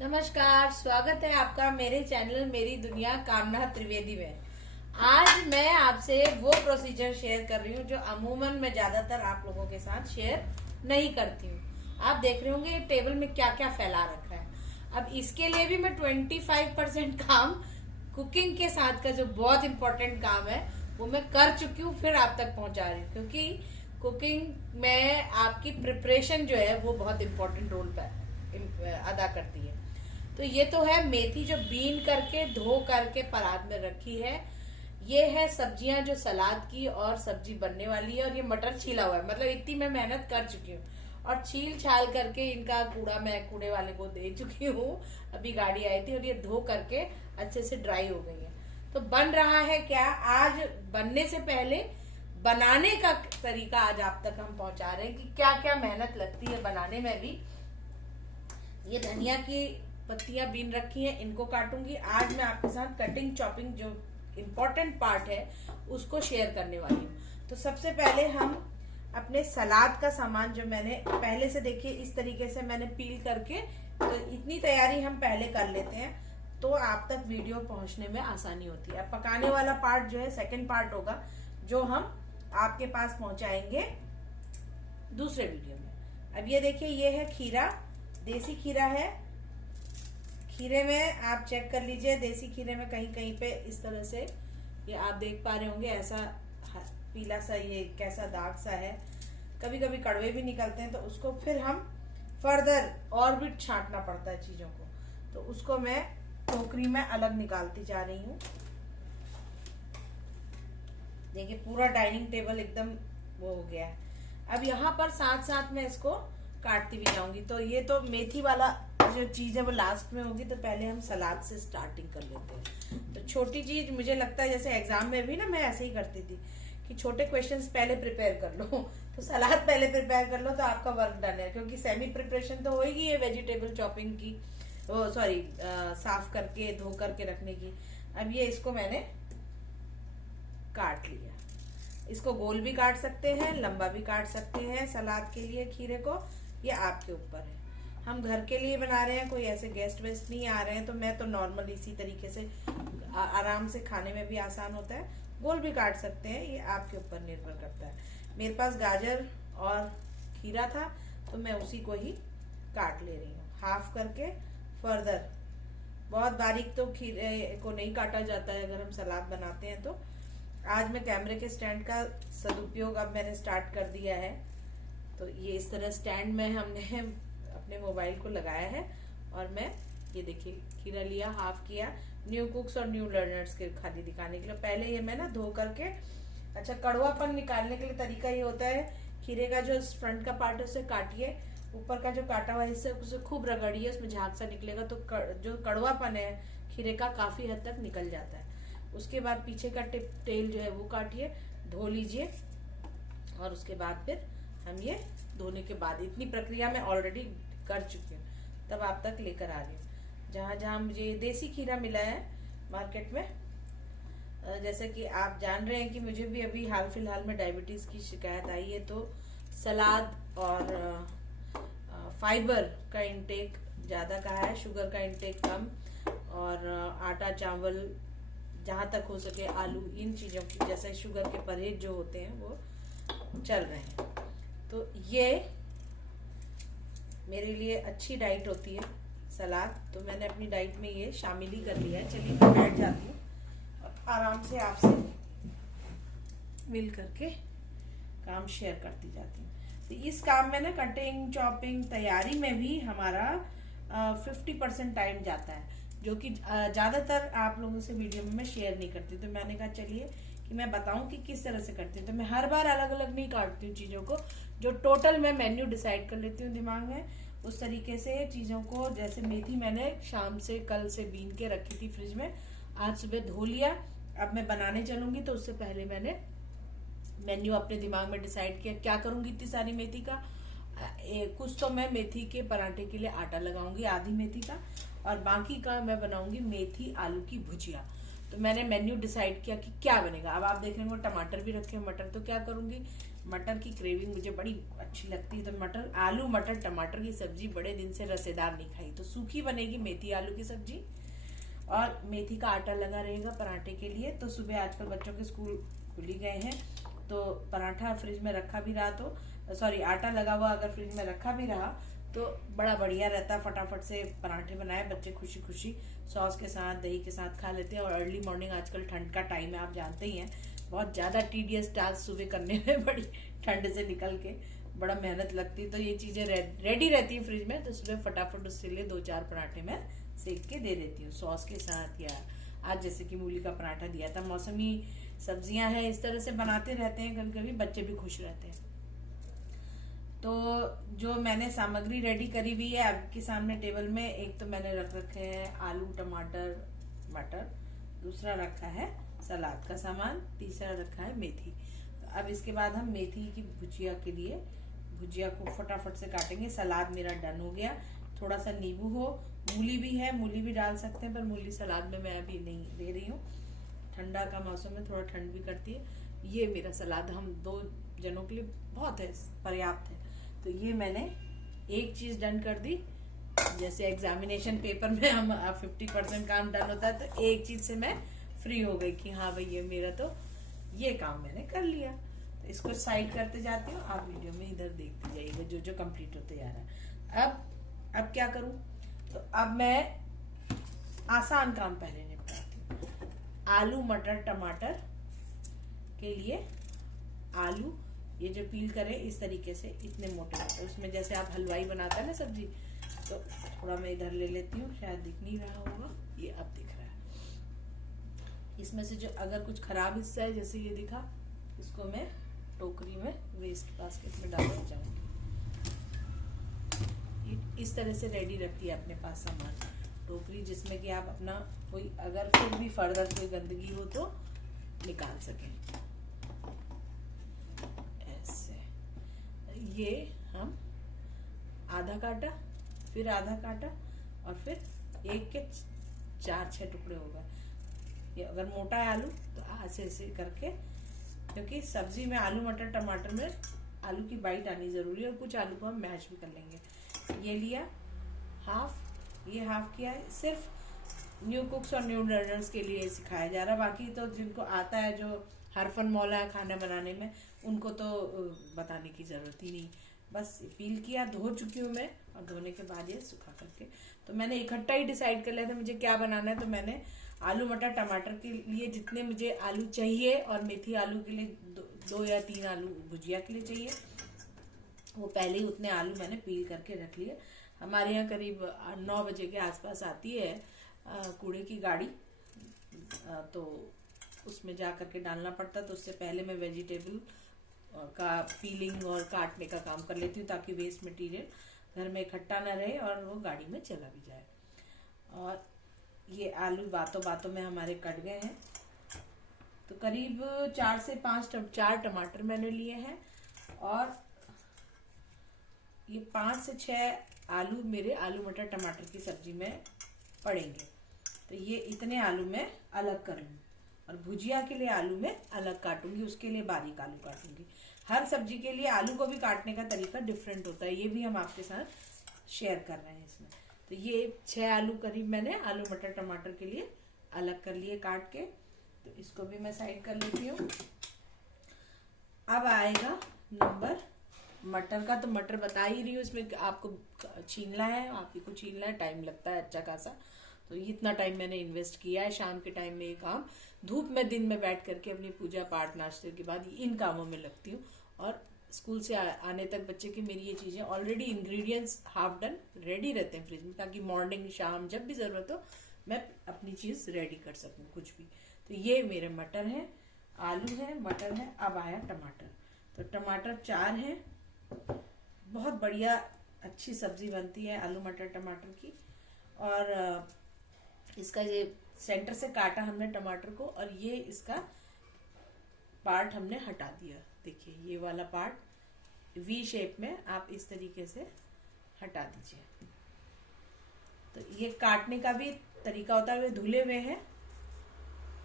नमस्कार, स्वागत है आपका मेरे चैनल मेरी दुनिया कामना त्रिवेदी में। आज मैं आपसे वो प्रोसीजर शेयर कर रही हूँ जो अमूमन मैं ज्यादातर आप लोगों के साथ शेयर नहीं करती हूँ। आप देख रहे होंगे टेबल में क्या क्या फैला रखा है। अब इसके लिए भी मैं 25% काम कुकिंग के साथ का जो बहुत इंपॉर्टेंट काम है वो मैं कर चुकी हूँ, फिर आप तक पहुंचा रही हूँ, क्योंकि कुकिंग में आपकी प्रिपरेशन जो है वो बहुत इंपॉर्टेंट रोल अदा करती है। तो ये तो है मेथी जो बीन करके धो करके परात में रखी है। ये है सब्जियां जो सलाद की और सब्जी बनने वाली है, और ये मटर छीला हुआ है। मतलब इतनी मैं मेहनत कर चुकी हूँ और छील छाल करके इनका कूड़ा मैं कूड़े वाले को दे चुकी हूँ। अभी गाड़ी आई थी और ये धो करके अच्छे से ड्राई हो गई है। तो बन रहा है क्या, आज बनने से पहले बनाने का तरीका आज आप तक हम पहुंचा रहे हैं कि क्या क्या मेहनत लगती है बनाने में भी। ये धनिया की पत्तियां बीन रखी हैं, इनको काटूंगी। आज मैं आपके साथ कटिंग चॉपिंग जो इम्पोर्टेंट पार्ट है उसको शेयर करने वाली हूँ। तो सबसे पहले हम अपने सलाद का सामान जो मैंने पहले से देखिए इस तरीके से मैंने पील करके, तो इतनी तैयारी हम पहले कर लेते हैं तो आप तक वीडियो पहुंचने में आसानी होती है। अब पकाने वाला पार्ट जो है सेकेंड पार्ट होगा, जो हम आपके पास पहुंचाएंगे दूसरे वीडियो में। अब ये देखिए, ये है खीरा, देसी खीरा है। खीरे में आप चेक कर लीजिए, देसी खीरे में कहीं कहीं पे इस तरह से ये आप देख पा रहे होंगे, ऐसा पीला सा ये कैसा दाग सा है। कभी कभी कड़वे भी निकलते हैं, तो उसको फिर हम फर्दर और भी छांटना पड़ता है चीजों को। तो उसको मैं टोकरी में अलग निकालती जा रही हूँ। देखिए पूरा डाइनिंग टेबल एकदम वो हो गया है। अब यहाँ पर साथ साथ में इसको काटती भी जाऊंगी। तो ये तो मेथी वाला जो चीज है वो लास्ट में होगी, तो पहले हम सलाद से स्टार्टिंग कर लेते हैं। तो छोटी चीज मुझे लगता है, जैसे एग्जाम में भी ना मैं ऐसे ही करती थी कि छोटे क्वेश्चंस पहले प्रिपेयर कर लो, तो सलाद पहले प्रिपेयर कर लो तो आपका वर्क डन है। क्योंकि सेमी प्रिपरेशन तो होगी है वेजिटेबल चॉपिंग की, सॉरी साफ करके धो करके रखने की। अब ये इसको मैंने काट लिया। इसको गोल भी काट सकते हैं, लंबा भी काट सकते हैं सलाद के लिए खीरे को, ये आपके ऊपर है। हम घर के लिए बना रहे हैं, कोई ऐसे गेस्ट वेस्ट नहीं आ रहे हैं, तो मैं तो नॉर्मल इसी तरीके से आराम से खाने में भी आसान होता है। गोल भी काट सकते हैं, ये आपके ऊपर निर्भर करता है। मेरे पास गाजर और खीरा था तो मैं उसी को ही काट ले रही हूँ हाफ करके। फर्दर बहुत बारीक तो खीरे को नहीं काटा जाता है अगर हम सलाद बनाते हैं। तो आज मैं कैमरे के स्टैंड का सदुपयोग अब मैंने स्टार्ट कर दिया है। तो ये इस तरह स्टैंड में हमने अपने मोबाइल को लगाया है, और मैं ये देखिए खीरा लिया, हाफ किया, न्यू कुक्स और न्यू लर्नर्स के खाली दिखाने के लिए। पहले ये मैं ना धो करके, अच्छा कड़वापन निकालने के लिए तरीका ये होता है, खीरे का जो फ्रंट का पार्ट है उसे काटिए, ऊपर का जो काटा हुआ हिस्सा उसे खूब रगड़िए, उसमें झाग सा निकलेगा तो जो कड़वापन है खीरे का काफी हद तक निकल जाता है। उसके बाद पीछे का टेल जो है वो काटिए, धो लीजिए, और उसके बाद फिर हम ये धोने के बाद इतनी प्रक्रिया मैं ऑलरेडी कर चुकी हूँ, तब आप तक लेकर आ रही हूँ। जहां जहां मुझे देसी खीरा मिला है मार्केट में, जैसे कि आप जान रहे हैं कि मुझे भी अभी हाल फिलहाल में डायबिटीज की शिकायत आई है, तो सलाद और फाइबर का इंटेक ज्यादा कहा है, शुगर का इंटेक कम, और आटा चावल जहां तक हो सके आलू, इन चीजों की जैसे शुगर के परहेज जो होते हैं वो चल रहे हैं। तो ये मेरे लिए अच्छी डाइट होती है सलाद, तो मैंने अपनी डाइट में ये शामिल ही कर लिया है। चलिए मैं बैठ जाती हूँ और आराम से आपसे मिल करके काम शेयर करती जाती हूँ। तो इस काम में ना कटिंग चॉपिंग तैयारी में भी हमारा 50% टाइम जाता है, जो कि ज्यादातर आप लोगों से वीडियो में मैं शेयर नहीं करती। तो मैंने कहा चलिए कि मैं बताऊं कि किस तरह से करती हूँ। तो मैं हर बार अलग अलग नहीं काटती हूँ चीजों को, जो टोटल मैं मेन्यू डिसाइड कर लेती हूँ दिमाग में, उस तरीके से चीजों को। जैसे मेथी मैंने शाम से कल से बीन के रखी थी फ्रिज में, आज सुबह धो लिया। अब मैं बनाने चलूंगी तो उससे पहले मैंने मेन्यू अपने दिमाग में डिसाइड किया क्या करूंगी इतनी सारी मेथी का। कुछ तो मैं मेथी के पराठे के लिए आटा लगाऊंगी आधी मेथी का, और बाकी का मैं बनाऊंगी मेथी आलू की भुजिया। तो मैंने मेन्यू डिसाइड किया कि क्या बनेगा। अब आप देख रहे हो टमाटर भी रखे हैं, मटर, तो क्या करूंगी मटर की क्रेविंग मुझे बड़ी अच्छी लगती है, तो मटर आलू मटर टमाटर की सब्जी बड़े दिन से रसेदार नहीं खाई, तो सूखी बनेगी मेथी आलू की सब्जी। और मेथी का आटा लगा रहेगा पराठे के लिए। तो सुबह आजकल बच्चों के स्कूल खुल ही गए हैं, तो पराठा फ्रिज में रखा भी रहा तो सॉरी आटा लगा हुआ अगर फ्रिज में रखा भी रहा तो बड़ा बढ़िया रहता है। फटाफट से पराठे बनाए, बच्चे खुशी खुशी सॉस के साथ दही के साथ खा लेते हैं। और अर्ली मॉर्निंग आजकल ठंड का टाइम है, आप जानते ही हैं, बहुत ज़्यादा टीडियस टास्क सुबह करने में, बड़ी ठंड से निकल के बड़ा मेहनत लगती है। तो ये चीज़ें रेडी रहती है फ्रिज में, तो सुबह फटाफट उसके लिए 2-4 पराठे में सेक के दे देती हूँ सॉस के साथ। या आज जैसे कि मूली का पराठा दिया था, मौसमी सब्जियां हैं, इस तरह से बनाते रहते हैं, कभी कभी बच्चे भी खुश रहते हैं। तो जो मैंने सामग्री रेडी करी हुई है आपके सामने टेबल में, एक तो मैंने रख रखे हैं आलू टमाटर मटर, दूसरा रखा है सलाद का सामान, तीसरा रखा है मेथी। तो अब इसके बाद हम मेथी की भुजिया के लिए भुजिया को फटाफट से काटेंगे। सलाद मेरा डन हो गया, थोड़ा सा नींबू हो, मूली भी है, मूली भी डाल सकते हैं, पर मूली सलाद में मैं अभी नहीं दे रही हूँ, ठंडा का मौसम है, थोड़ा ठंड भी करती है। ये मेरा सलाद हम 2 जनों के लिए बहुत है, पर्याप्त है। तो ये मैंने एक चीज डन कर दी। जैसे एग्जामिनेशन पेपर में हम 50% काम डन होता है, तो एक चीज से मैं फ्री हो गई कि हाँ भाई ये मेरा तो ये काम मैंने कर लिया। तो इसको साइड करते जाती हूँ, आप वीडियो में इधर देखते जाइएगा जो जो कंप्लीट होते जा रहा है। अब क्या करूं, तो अब मैं आसान काम पहले निपटाती हूँ। आलू मटर टमाटर के लिए आलू ये जो पील करें इस तरीके से, इतने मोटे मोटे, उसमें जैसे आप हलवाई बनाता है ना सब्जी, तो थोड़ा मैं इधर ले लेती हूँ, शायद दिख नहीं रहा होगा, ये अब दिख रहा है। इसमें से जो अगर कुछ खराब हिस्सा है, जैसे ये दिखा, इसको मैं टोकरी में वेस्ट बास्केट में डाल जाऊंगी। इस तरह से रेडी रखती है अपने पास सामान, टोकरी, जिसमें कि आप अपना कोई अगर फिर भी फर्दर कोई गंदगी हो तो निकाल सकें। ऐसे ये हम आधा काटा, फिर आधा काटा, और फिर एक के 4-6 टुकड़े हो गए। ये अगर मोटा है आलू तो ऐसे ऐसे करके, क्योंकि सब्जी में आलू मटर टमाटर में आलू की बाइट आनी जरूरी है, और कुछ आलू को हम मैश भी कर लेंगे। ये लिया हाफ, ये हाफ किया है, सिर्फ न्यू कुक्स और न्यू लर्नर्स के लिए सिखाया जा रहा है। बाकी तो जिनको आता है, जो हरफन मौला है खाना बनाने में, उनको तो बताने की जरूरत ही नहीं। बस पील किया, धो चुकी हूँ मैं, और धोने के बाद ये सुखा करके, तो मैंने इकट्ठा ही डिसाइड कर लिया था मुझे क्या बनाना है। तो मैंने आलू मटर टमाटर के लिए जितने मुझे आलू चाहिए, और मेथी आलू के लिए 2 या 3 आलू भुजिया के लिए चाहिए, वो पहले ही उतने आलू मैंने पील करके रख लिए। हमारे यहाँ करीब 9 बजे के आसपास आती है कूड़े की गाड़ी, तो उसमें जा करके डालना पड़ता, तो उससे पहले मैं वेजिटेबल का पीलिंग और काटने का काम कर लेती हूँ, ताकि वेस्ट मटेरियल घर में इकट्ठा ना रहे और वो गाड़ी में चला भी जाए। और ये आलू बातों बातों में हमारे कट गए हैं, तो करीब 4 से 5 टमाटर मैंने लिए हैं, और ये 5 से 6 आलू मेरे आलू मटर टमाटर की सब्जी में पड़ेंगे। तो ये इतने आलू मैं अलग कर लूँ, और भुजिया के लिए आलू में अलग काटूंगी, उसके लिए बारीक आलू काटूंगी। हर सब्जी के लिए आलू को भी काटने का तरीका डिफरेंट होता है, ये भी हम आपके साथ शेयर कर रहे हैं इसमें। तो ये 6 आलू करीब मैंने आलू मटर टमाटर के लिए अलग कर लिए काट के, तो इसको भी मैं साइड कर लेती हूँ। अब आएगा नंबर मटर का। तो मटर बता ही रही हूँ, इसमें आपको छीलना है, आप ही को छीलना है, टाइम लगता है अच्छा खासा। तो इतना टाइम मैंने इन्वेस्ट किया है शाम के टाइम में ये काम। धूप में दिन में बैठ करके अपनी पूजा पाठ नाश्ते के बाद इन कामों में लगती हूँ, और स्कूल से आने तक बच्चे की मेरी ये चीज़ें already ingredients half done ready रहते हैं फ्रिज में, ताकि मॉर्निंग शाम जब भी ज़रूरत हो मैं अपनी चीज़ रेडी कर सकूँ कुछ भी। तो ये मेरे मटर हैं, आलू है, मटर है। अब आया टमाटर, तो टमाटर 4 हैं। बहुत बढ़िया अच्छी सब्जी बनती है आलू मटर टमाटर की। और इसका ये सेंटर से काटा हमने टमाटर को, और ये इसका पार्ट हमने हटा दिया। देखिए ये वाला पार्ट वी शेप में आप इस तरीके से हटा दीजिए। तो ये काटने का भी तरीका होता है, वे धुले हुए हैं,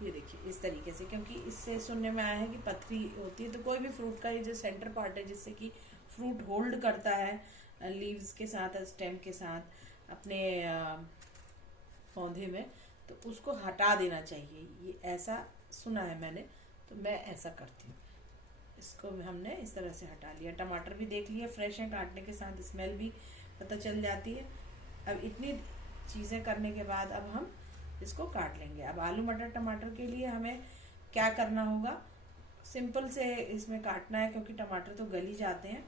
ये देखिए इस तरीके से, क्योंकि इससे सुनने में आया है कि पथरी होती है, तो कोई भी फ्रूट का ये जो सेंटर पार्ट है जिससे कि फ्रूट होल्ड करता है लीव्स के साथ, स्टेम के साथ अपने पौधे में, तो उसको हटा देना चाहिए, ये ऐसा सुना है मैंने, तो मैं ऐसा करती हूँ। इसको हमने इस तरह से हटा लिया। टमाटर भी देख लिया फ्रेश है, काटने के साथ स्मेल भी पता चल जाती है। अब इतनी चीज़ें करने के बाद अब हम इसको काट लेंगे। अब आलू मटर टमाटर के लिए हमें क्या करना होगा, सिंपल से इसमें काटना है, क्योंकि टमाटर तो गल ही जाते हैं।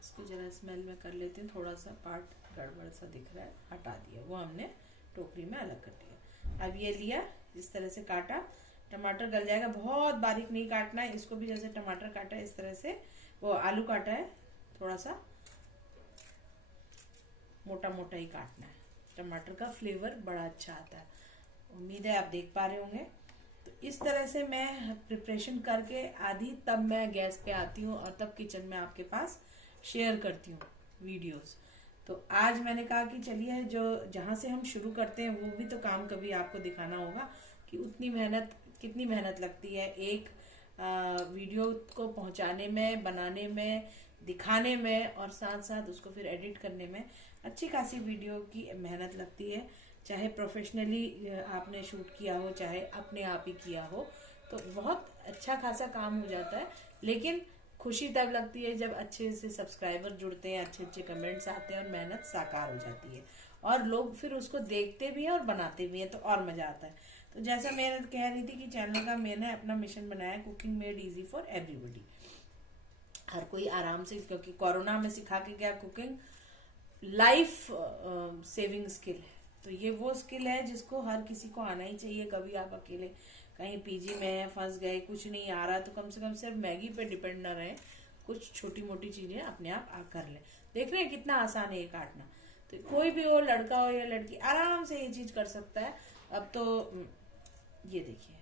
इसको जरा स्मेल में कर लेते हैं, थोड़ा सा पार्ट गड़बड़ सा दिख रहा है, हटा दिया, वो हमने टोकरी में अलग कर दिया। अब ये लिया, इस तरह से काटा, टमाटर गल जाएगा, बहुत बारीक नहीं काटना है इसको भी, जैसे टमाटर काटा है इस तरह से, वो आलू काटा है थोड़ा सा मोटा मोटा ही काटना है। टमाटर का फ्लेवर बड़ा अच्छा आता है, उम्मीद है आप देख पा रहे होंगे। तो इस तरह से मैं प्रिपरेशन करके आधी तब मैं गैस पे आती हूँ और तब किचन में आपके पास शेयर करती हूँ वीडियोस। तो आज मैंने कहा कि चलिए जो जहाँ से हम शुरू करते हैं वो भी तो काम कभी आपको दिखाना होगा कि उतनी मेहनत, कितनी मेहनत लगती है एक वीडियो को पहुंचाने में, बनाने में, दिखाने में, और साथ साथ उसको फिर एडिट करने में अच्छी खासी वीडियो की मेहनत लगती है। चाहे प्रोफेशनली आपने शूट किया हो, चाहे अपने आप ही किया हो, तो बहुत अच्छा खासा काम हो जाता है। लेकिन खुशी तब लगती है जब अच्छे से सब्सक्राइबर जुड़ते हैं, अच्छे अच्छे कमेंट्स आते हैं और मेहनत साकार हो जाती है और लोग फिर उसको देखते भी हैं और बनाते भी हैं, तो और मजा आता है। तो जैसा मैं कह रही थी कि चैनल का मैंने अपना मिशन बनाया, cooking made easy for everybody. हर कोई आराम से, क्योंकि कोरोना में सिखा के गया कुकिंग लाइफ सेविंग स्किल है, तो ये वो स्किल है जिसको हर किसी को आना ही चाहिए। कभी आप अकेले कहीं पीजी में फंस गए, कुछ नहीं आ रहा, तो कम से कम सिर्फ मैगी पे डिपेंड ना रहे, कुछ छोटी मोटी चीजें अपने आप कर ले। देख रहे हैं कितना आसान है ये काटना, तो कोई भी हो, लड़का हो या लड़की, आराम से ये चीज कर सकता है। अब तो ये देखिए,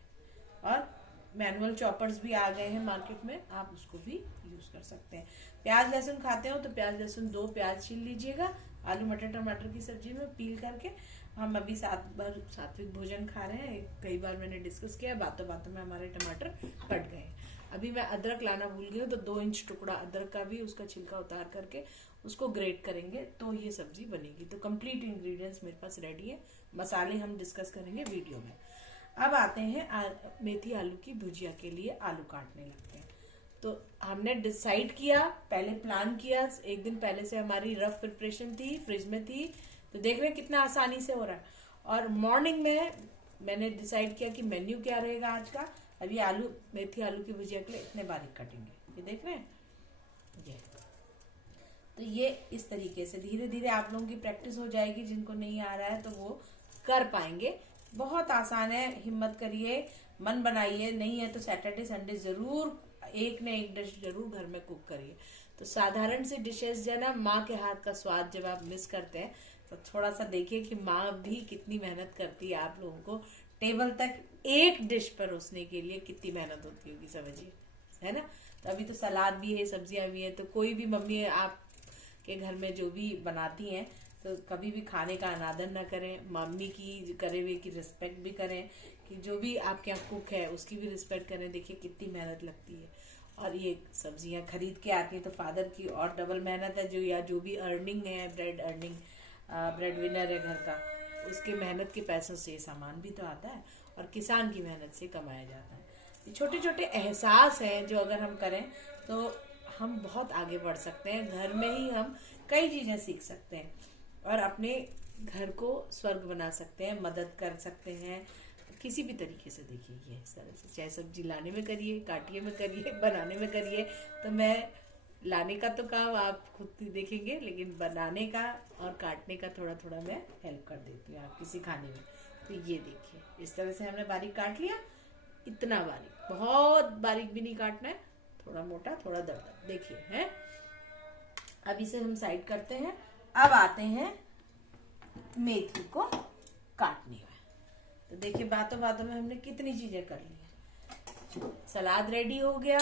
और मैनुअल चॉपर्स भी आ गए हैं मार्केट में, आप उसको भी यूज कर सकते हैं। प्याज लहसुन खाते हो तो प्याज लहसुन 2 प्याज छील लीजिएगा। आलू मटर टमाटर की सब्जी में पील करके, हम अभी 7 बार सात्विक भोजन खा रहे हैं, कई बार मैंने डिस्कस किया, बातों बातों में हमारे टमाटर कट गए। अभी मैं अदरक लाना भूल गई हूँ, तो 2 इंच टुकड़ा अदरक का भी उसका छिलका उतार करके उसको ग्रेट करेंगे तो ये सब्जी बनेगी। तो कंप्लीट इंग्रेडिएंट्स मेरे पास रेडी है, मसाले हम डिस्कस करेंगे वीडियो में। अब आते हैं मेथी आलू की भुजिया के लिए आलू काटने लगते हैं। तो हमने डिसाइड किया, पहले प्लान किया, एक दिन पहले से हमारी रफ प्रिपरेशन थी, फ्रिज में थी, तो देख रहे हैं कितना आसानी से हो रहा है। और मॉर्निंग में मैंने डिसाइड किया कि मेन्यू क्या रहेगा आज का। अब ये आलू, मेथी आलू की भुजिया के लिए इतने बारीक कटेंगे, ये देख रहे हैं ये। तो ये इस तरीके से धीरे धीरे आप लोगों की प्रैक्टिस हो जाएगी, जिनको नहीं आ रहा है तो वो कर पाएंगे। बहुत आसान है, हिम्मत करिए, मन बनाइए, नहीं है तो सैटरडे संडे जरूर एक न एक डिश जरूर घर में कुक करिए। तो साधारण सी डिशेस जो है ना, माँ के हाथ का स्वाद जब आप मिस करते हैं तो थोड़ा सा देखिए कि माँ भी कितनी मेहनत करती है आप लोगों को टेबल तक एक डिश परोसने के लिए, कितनी मेहनत होती होगी समझिए, है ना। तो अभी तो सलाद भी है, सब्जियां भी है, तो कोई भी मम्मी आप के घर में जो भी बनाती हैं तो कभी भी खाने का अनादर न करें, मम्मी की करे हुए की रिस्पेक्ट भी करें, कि जो भी आपके यहाँ कुक है उसकी भी रिस्पेक्ट करें। देखिए कितनी मेहनत लगती है, और ये सब्जियां खरीद के आती है तो फादर की और डबल मेहनत है, जो या जो भी अर्निंग है, ब्रेड विनर है घर का, उसके मेहनत के पैसों से सामान भी तो आता है, और किसान की मेहनत से कमाया जाता है। ये छोटे छोटे एहसास हैं जो अगर हम करें तो हम बहुत आगे बढ़ सकते हैं। घर में ही हम कई चीजें सीख सकते हैं और अपने घर को स्वर्ग बना सकते हैं, मदद कर सकते हैं किसी भी तरीके से। देखिए ये इस तरह से, चाहे सब्जी लाने में करिए, काटिए में करिए, बनाने में करिए। तो मैं लाने का तो काम आप खुद ही देखेंगे, लेकिन बनाने का और काटने का थोड़ा थोड़ा मैं हेल्प कर देती हूँ आपकी सिखाने में। तो ये देखिए इस तरह से हमने बारीक काट लिया, इतना बारीक, बहुत बारीक भी नहीं काटना है, थोड़ा मोटा थोड़ा दरदर, देखिए है। अब इसे हम साइड करते हैं। अब आते हैं मेथी को काटने में। तो देखिए बातों बातों में हमने कितनी चीजें कर ली है। सलाद रेडी हो गया,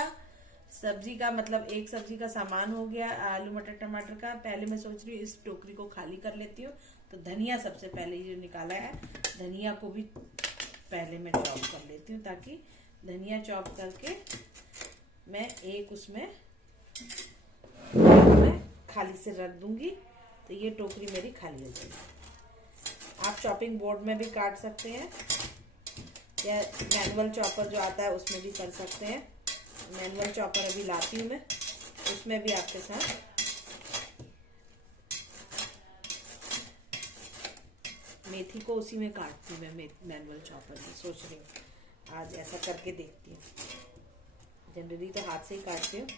सब्जी का मतलब एक सब्जी का सामान हो गया, आलू मटर टमाटर का। पहले मैं सोच रही हूँ इस टोकरी को खाली कर लेती हूँ। तो धनिया सबसे पहले जो निकाला है, धनिया को भी पहले मैं चॉप कर लेती हूँ, ताकि धनिया चॉप करके मैं एक उसमें मैं खाली से रख दूंगी, तो ये टोकरी मेरी खाली हो जाएगी। आप चॉपिंग बोर्ड में भी काट सकते हैं, या मैनुअल चॉपर जो आता है उसमें भी कर सकते हैं। मैनुअल चॉपर अभी लाती हूँ मैं, उसमें भी आपके साथ मेथी को उसी में काटती हूँ मैं, मैनुअल चॉपर में सोच रही हूँ आज ऐसा करके देखती हूँ। जनरली तो हाथ से ही काटती हूँ,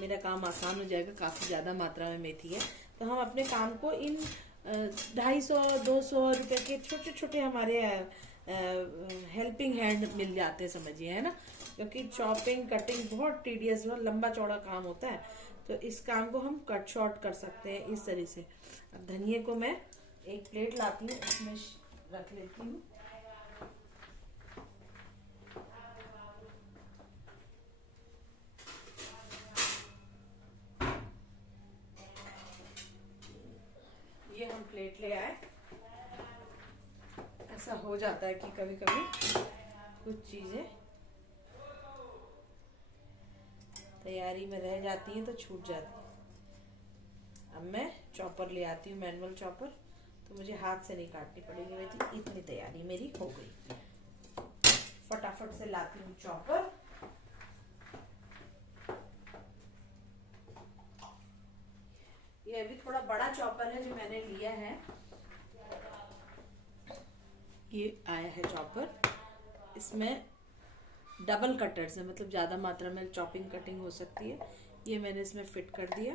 मेरा काम आसान हो जाएगा। काफ़ी ज़्यादा मात्रा में मेथी है, तो हम अपने काम को इन 250-200 रुपए के छोटे छोटे हमारे हेल्पिंग हैंड मिल जाते हैं, समझिए, है ना। क्योंकि चॉपिंग कटिंग बहुत टीडियस और लंबा चौड़ा काम होता है, तो इस काम को हम कट शॉर्ट कर सकते हैं इस तरह से। अब धनिये को मैं एक प्लेट लाती हूँ, उसमें रख लेती हूँ। ये हम प्लेट ले आए। ऐसा हो जाता है कि कभी कभी कुछ चीजें तैयारी में रह जाती हैं तो छूट जाती है। अब मैं चॉपर ले आती हूँ, मैनुअल चॉपर, तो मुझे हाथ से नहीं काटनी पड़ेगी मेथी। इतनी तैयारी मेरी हो गई। फटाफट से लाती हूँ चॉपर। ये अभी थोड़ा बड़ा चॉपर है जो मैंने लिया है। ये आया है चॉपर, इसमें डबल कटर्स है, मतलब ज्यादा मात्रा में चॉपिंग कटिंग हो सकती है। ये मैंने इसमें फिट कर दिया।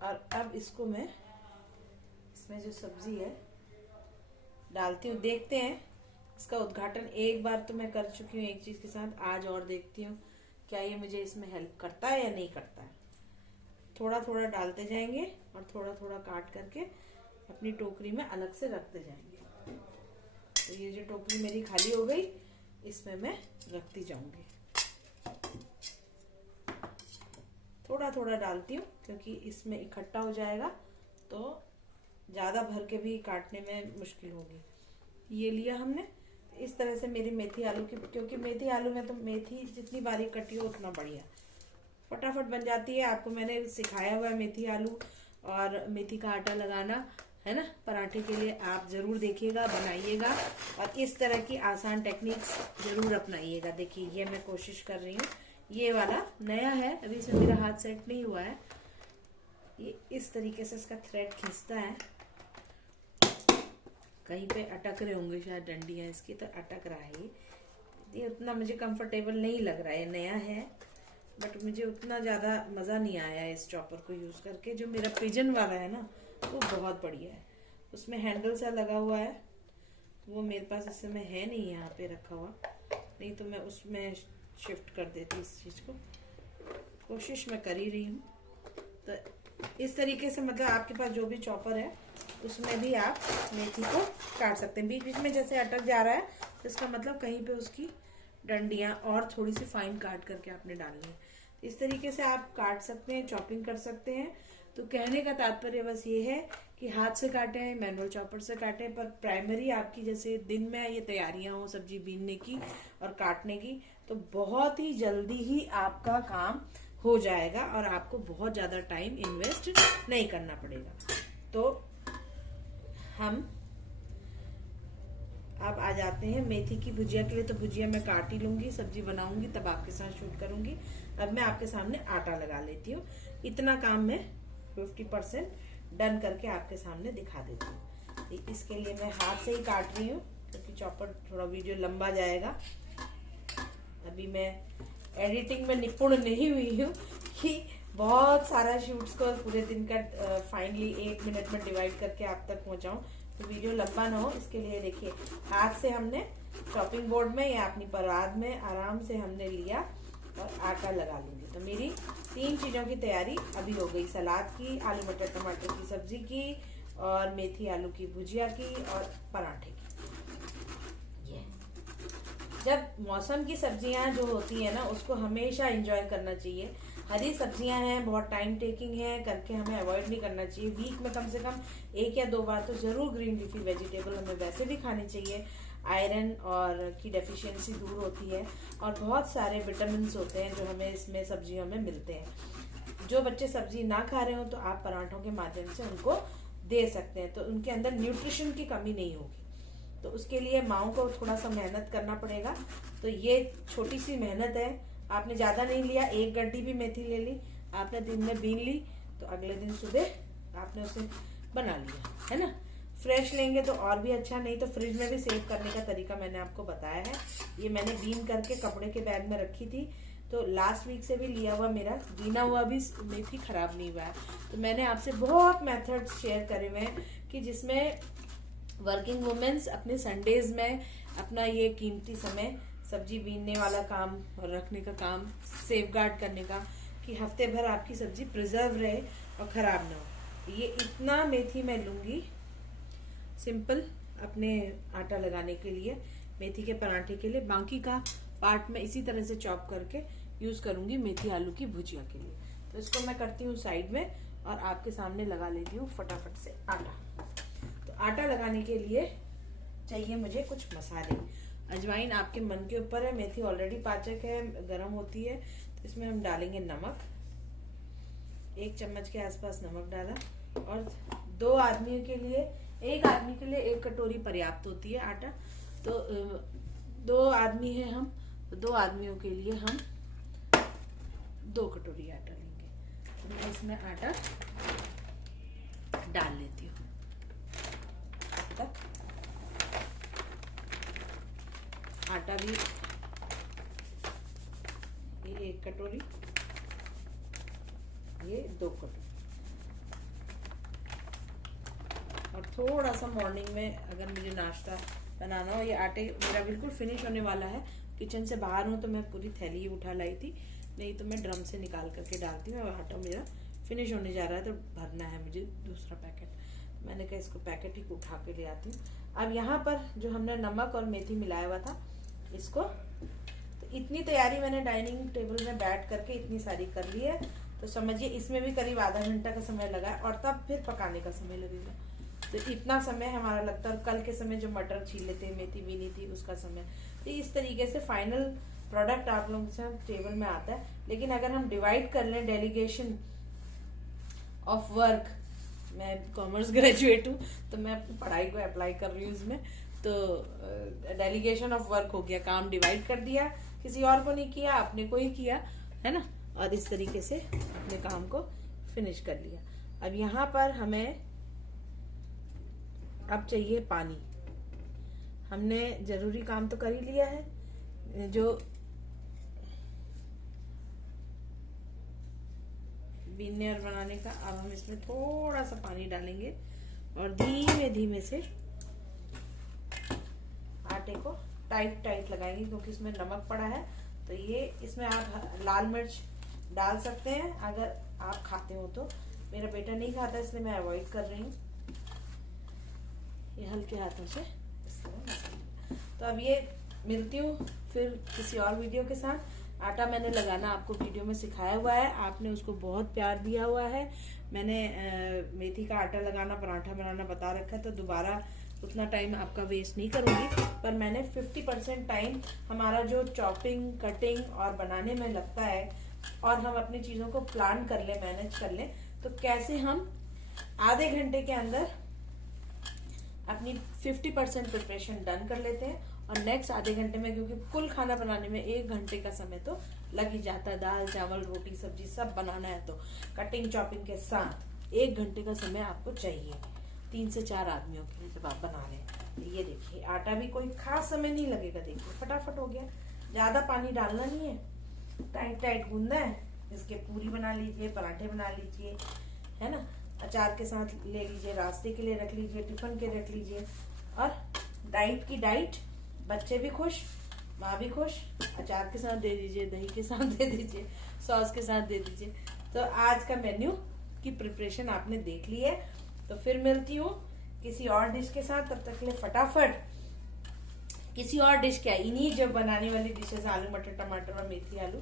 और अब इसको मैं इसमें जो सब्जी है डालती हूँ। देखते हैं इसका उद्घाटन एक बार तो मैं कर चुकी हूँ एक चीज के साथ, आज और देखती हूँ क्या ये मुझे इसमें हेल्प करता है या नहीं करता है। थोड़ा थोड़ा डालते जाएंगे और थोड़ा थोड़ा काट करके अपनी टोकरी में अलग से रखते जाएंगे। तो ये जो टोकरी मेरी खाली हो गई, इसमें मैं रखती जाऊंगी। थोड़ा थोड़ा डालती हूँ क्योंकि इसमें इकट्ठा हो जाएगा तो ज्यादा भर के भी काटने में मुश्किल होगी। ये लिया हमने। इस तरह से मेरी मेथी आलू की, क्योंकि मेथी आलू में तो मेथी जितनी बारीक कटी हो उतना बढ़िया, फटाफट बन जाती है। आपको मैंने सिखाया हुआ है मेथी आलू और मेथी का आटा लगाना, है ना, पराठे के लिए। आप जरूर देखिएगा, बनाइएगा और इस तरह की आसान टेक्निक्स जरूर अपनाइएगा। देखिए ये मैं कोशिश कर रही हूँ। ये वाला नया है, अभी इसमें मेरा हाथ सेट नहीं हुआ है। ये इस तरीके से इसका थ्रेड खींचता है। कहीं पे अटक रहे होंगे शायद डंडियां इसकी, तो अटक रहा है ये उतना मुझे कंफर्टेबल नहीं लग रहा है। नया है बट मुझे उतना ज़्यादा मज़ा नहीं आया इस चॉपर को यूज़ करके। जो मेरा पिजन वाला है ना वो बहुत बढ़िया है, उसमें हैंडल सा लगा हुआ है, वो मेरे पास इस समय है नहीं यहाँ पे रखा हुआ, नहीं तो मैं उसमें शिफ्ट कर देती इस चीज़ को। कोशिश मैं कर ही रही हूँ। तो इस तरीके से मतलब आपके पास जो भी चॉपर है उसमें भी आप मेथी को काट सकते हैं। बीच बीच में जैसे अटक जा रहा है तो इसका मतलब कहीं पे उसकी डंडियां और थोड़ी सी फाइन काट करके आपने डालनी है। इस तरीके से आप काट सकते हैं, चॉपिंग कर सकते हैं। तो कहने का तात्पर्य बस ये है कि हाथ से काटें, मैनुअल चॉपर से काटें, पर प्राइमरी आपकी जैसे दिन में ये तैयारियां हो सब्जी बीनने की और काटने की, तो बहुत ही जल्दी ही आपका काम हो जाएगा और आपको बहुत ज्यादा टाइम इन्वेस्ट नहीं करना पड़ेगा। तो हम अब आ जाते हैं मेथी की भुजिया के लिए। तो भुजिया मैं काट ही लूंगी, सब्जी बनाऊंगी तब आपके साथ शूट करूंगी। अब मैं आपके सामने आटा लगा लेती हूँ। इतना काम मैं 50% डन करके आपके सामने दिखा देती हूँ। इसके लिए मैं हाथ से ही काट रही हूँ क्योंकि चॉपर थोड़ा वीडियो लंबा जाएगा। अभी मैं एडिटिंग में निपुण नहीं हुई हूँ कि बहुत सारा शूट्स को पूरे दिन का फाइनली 1 मिनट में डिवाइड करके आप तक पहुंचाऊं, तो वीडियो लंबा ना हो। इसके लिए देखिए हाथ से हमने चॉपिंग बोर्ड में या अपनी परात में आराम से हमने लिया और आटा लगा लूंगी। तो मेरी 3 चीजों की तैयारी अभी हो गई, सलाद की, आलू मटर टमाटर की सब्जी की और मेथी आलू की भुजिया की और पराठे की। ये जब मौसम की सब्जियां जो होती है ना उसको हमेशा एंजॉय करना चाहिए। हरी सब्जियां हैं, बहुत टाइम टेकिंग है, करके हमें अवॉइड नहीं करना चाहिए। वीक में कम से कम 1 या 2 बार तो जरूर ग्रीन लीफी वेजिटेबल हमें वैसे भी खानी चाहिए। आयरन और की डेफिशिएंसी दूर होती है और बहुत सारे विटामिन होते हैं जो हमें इसमें सब्जियों में मिलते हैं। जो बच्चे सब्जी ना खा रहे हो तो आप पराठों के माध्यम से उनको दे सकते हैं, तो उनके अंदर न्यूट्रिशन की कमी नहीं होगी। तो उसके लिए माओ को थोड़ा सा मेहनत करना पड़ेगा। तो ये छोटी सी मेहनत है, आपने ज्यादा नहीं लिया, 1 गड्डी भी मेथी ले ली आपने, दिन में बीन ली तो अगले दिन सुबह आपने उसे बना लिया, है ना। फ्रेश लेंगे तो और भी अच्छा, नहीं तो फ्रिज में भी सेव करने का तरीका मैंने आपको बताया है। ये मैंने बीन करके कपड़े के बैग में रखी थी, तो लास्ट वीक से भी लिया हुआ मेरा बीना हुआ भी मेथी खराब नहीं हुआ है। तो मैंने आपसे बहुत मेथड्स शेयर करे हुए हैं कि जिसमें वर्किंग वुमेन्स अपने संडेज में अपना ये कीमती समय सब्जी बीनने वाला काम और रखने का काम, सेफगार्ड करने का, कि हफ्ते भर आपकी सब्जी प्रिजर्व रहे और खराब ना हो। ये इतना मेथी मैं लूंगी सिंपल अपने आटा लगाने के लिए, मेथी के पराठे के लिए। बाकी का पार्ट में इसी तरह से चॉप करके यूज करूंगी मेथी आलू की भुजिया के लिए। तो इसको मैं करती हूँ साइड में और आपके सामने लगा लेती हूँ फटाफट से आटा। तो आटा लगाने के लिए चाहिए मुझे कुछ मसाले। अजवाइन आपके मन के ऊपर है, मेथी ऑलरेडी पाचक है, गर्म होती है। तो इसमें हम डालेंगे नमक, 1 चम्मच के आसपास नमक डाला। और 2 आदमियों के लिए, 1 आदमी के लिए 1 कटोरी पर्याप्त होती है आटा। तो 2 आदमी हैं हम, तो 2 आदमियों के लिए हम 2 कटोरी आटा लेंगे। तो मैं इसमें आटा डाल लेती हूँ। अब तक आटा भी, ये 1 कटोरी, ये 2 कटोरी। और थोड़ा सा मॉर्निंग में अगर मुझे नाश्ता बनाना हो, ये आटे मेरा बिल्कुल फिनिश होने वाला है, किचन से बाहर हूँ तो मैं पूरी थैली उठा लाई थी, नहीं तो मैं ड्रम से निकाल करके डालती हूँ। आटा मेरा फिनिश होने जा रहा है तो भरना है मुझे दूसरा पैकेट। मैंने कहा इसको पैकेट ही उठा के ले आती हूँ। अब यहाँ पर जो हमने नमक और मेथी मिलाया हुआ था इसको, तो इतनी तैयारी मैंने डाइनिंग टेबल में बैठ करके इतनी सारी कर ली है। तो समझिए इसमें भी करीब आधा घंटा का समय लगा है और तब फिर पकाने का समय लगेगा। तो इतना समय हमारा लगता है। और कल के समय जो मटर छीले थे, मेथी बीनी थी, उसका समय। तो इस तरीके से फाइनल प्रोडक्ट आप लोगों से टेबल में आता है। लेकिन अगर हम डिवाइड कर लें डेलीगेशन ऑफ वर्क, मैं कॉमर्स ग्रेजुएट हूँ तो मैं अपनी पढ़ाई को अप्लाई कर रही हूँ इसमें, तो डेलीगेशन ऑफ वर्क हो गया, काम डिवाइड कर दिया, किसी और को नहीं किया, अपने को ही किया, है ना। और इस तरीके से अपने काम को फिनिश कर लिया। अब यहाँ पर हमें अब चाहिए पानी। हमने जरूरी काम तो कर ही लिया है, जो बीनने और बनाने का। अब हम इसमें थोड़ा सा पानी डालेंगे और धीमे धीमे से आटे को टाइट टाइट लगाएंगे, क्योंकि इसमें नमक पड़ा है। तो ये इसमें आप लाल मिर्च डाल सकते हैं अगर आप खाते हो तो। मेरा बेटा नहीं खाता इसलिए मैं अवॉइड कर रही हूँ। ये हल्के हाथों से इस तरह। तो अब ये मिलती हूँ फिर किसी और वीडियो के साथ। आटा मैंने लगाना आपको वीडियो में सिखाया हुआ है, आपने उसको बहुत प्यार दिया हुआ है। मैंने मेथी का आटा लगाना, पराठा बनाना बता रखा है, तो दोबारा उतना टाइम आपका वेस्ट नहीं करूंगी। पर मैंने 50% टाइम हमारा जो चॉपिंग, कटिंग और बनाने में लगता है, और हम अपनी चीजों को प्लान कर ले, मैनेज कर ले, तो कैसे हम आधे घंटे के अंदर अपनी 50% प्रिपरेशन डन कर लेते हैं। और नेक्स्ट आधे घंटे में, क्योंकि कुल खाना बनाने में 1 घंटे का समय तो लग ही जाता है, दाल चावल रोटी सब्जी सब बनाना है, तो कटिंग चॉपिंग के साथ 1 घंटे का समय आपको चाहिए 3 से 4 आदमियों के लिए जब आप बना रहे हैं। ये देखिए आटा भी कोई खास समय नहीं लगेगा, देखिए फटाफट हो गया। ज्यादा पानी डालना नहीं है, टाइट टाइट गूंदना है, इसके पूरी बना लीजिए, पराठे बना लीजिए, है ना। अचार के साथ ले लीजिए, रास्ते के लिए रख लीजिए, टिफिन के रख लीजिए। और डाइट की डाइट, बच्चे भी खुश, माँ भी खुश। अचार के साथ दे दीजिए, दही के साथ दे दीजिए, सॉस के साथ दे दीजिए। तो आज का मेन्यू की प्रिपरेशन आपने देख ली है। तो फिर मिलती हूँ किसी और डिश के साथ, तब तक के लिए फटाफट किसी और डिश क्या, इन्हीं जब बनाने वाली डिशेस आलू मटर टमाटर और मेथी आलू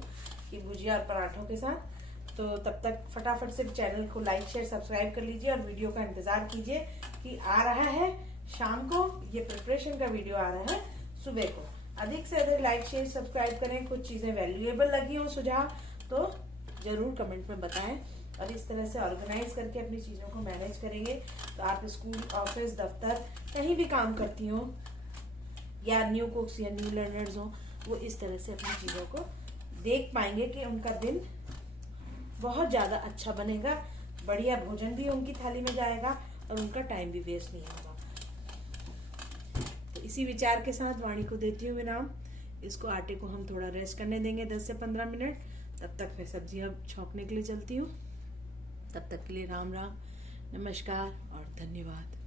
की भुजिया और पराठों के साथ। तो तब तक फटाफट से चैनल को लाइक शेयर सब्सक्राइब कर लीजिए और वीडियो का इंतजार कीजिए कि आ रहा है शाम को, ये प्रिपरेशन का वीडियो आ रहा है सुबह को। अधिक से अधिक लाइक शेयर सब्सक्राइब करें। कुछ चीजें वैल्यूएबल लगी हो सुझाव तो जरूर कमेंट में बताएं, और इस तरह से ऑर्गेनाइज करके अपनी चीजों को मैनेज करेंगे तो आप स्कूल ऑफिस दफ्तर कहीं भी काम करती हो या न्यू कुक्स या न्यू लर्नर्स हो, वो इस तरह से अपनी चीजों को देख पाएंगे कि उनका दिन बहुत ज्यादा अच्छा बनेगा, बढ़िया भोजन भी उनकी थाली में जाएगा और उनका टाइम भी वेस्ट नहीं होगा। तो इसी विचार के साथ वाणी को देती हूँ विराम। इसको आटे को हम थोड़ा रेस्ट करने देंगे 10 से 15 मिनट। तब तक मैं सब्जियां छौंकने के लिए चलती हूँ। तब तक के लिए राम राम, नमस्कार और धन्यवाद।